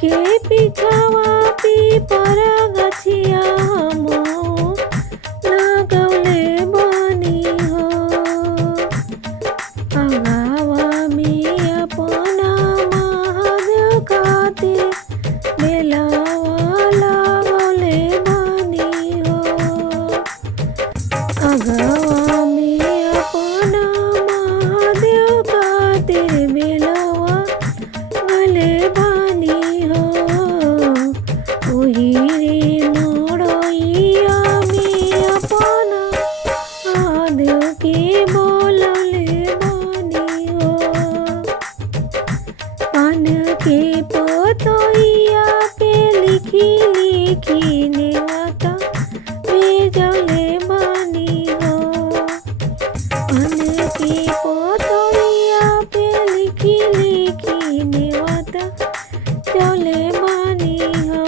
के पिछावा पीपर गछिया हम लगौले बानी हो। अगावा में अपना महादेव खातिर मेलावा लगौले बानी हो। अगावा में अपना महादेव खातिर मेलावा गले बानी हो। ओही रे मोड़इया में अपना महादेव के बोलले बानी हो। पान के पतइया पे लिखी लिखी नेवता भेजले बानी हो। पान के पतइया पे लिखी लिखी नेवता चले बानी हो।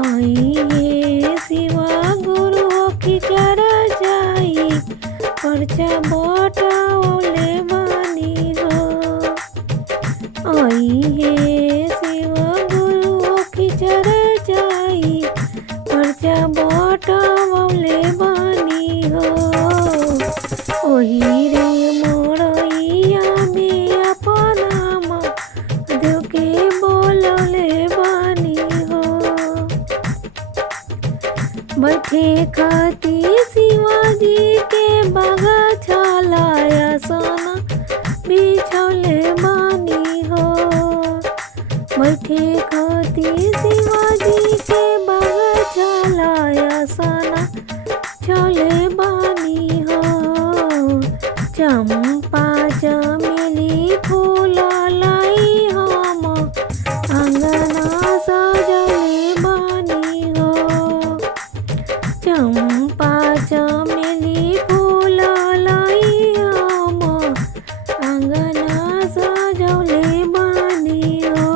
आई ये शिवा गुरु की चढ़ जाई पर्चा बटाओले बानी हो। आई ये शिवा गुरु की चढ़ जाई पर्चा बटाओले बानी हो। ओही रे मोड़इया में अपना महादेव के बोलले बानी हो। बैठे खाती शिवाजी के बगछालाया सोना बिछौले बानी हो। बैठे खाती शिवाजी के बगछालाया सोना छोले बानी हो। चंपा चमेली फूल लाई हम अंगना सजले बानी हो। चंपा चमेली फूल लाई हम अंगना सजले बानी हो।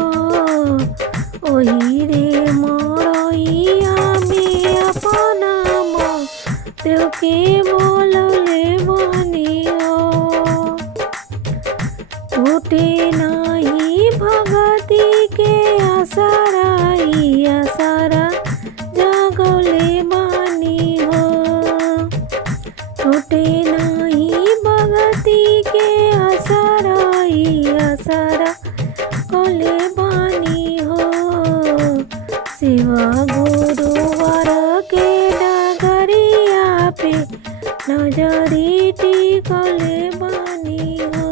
ओही रे मोड़इया में अपना महादेव के बोलले बानी हो। टूटे नाही भगती के आसराई आसरा जगले बानी हो। टूटे नाही भगती के आसराई आसरा कले बानी हो। शिवा गुरुवर के डगरिया पे नजरी टिकले बानी हो।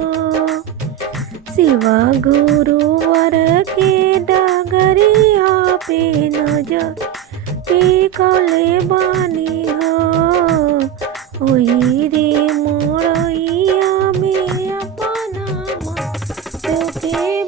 शिवा गुरुवर के डगरिया पे नजर टिकले बानी हो। ओही रे मोड़इया में अपना महादेव के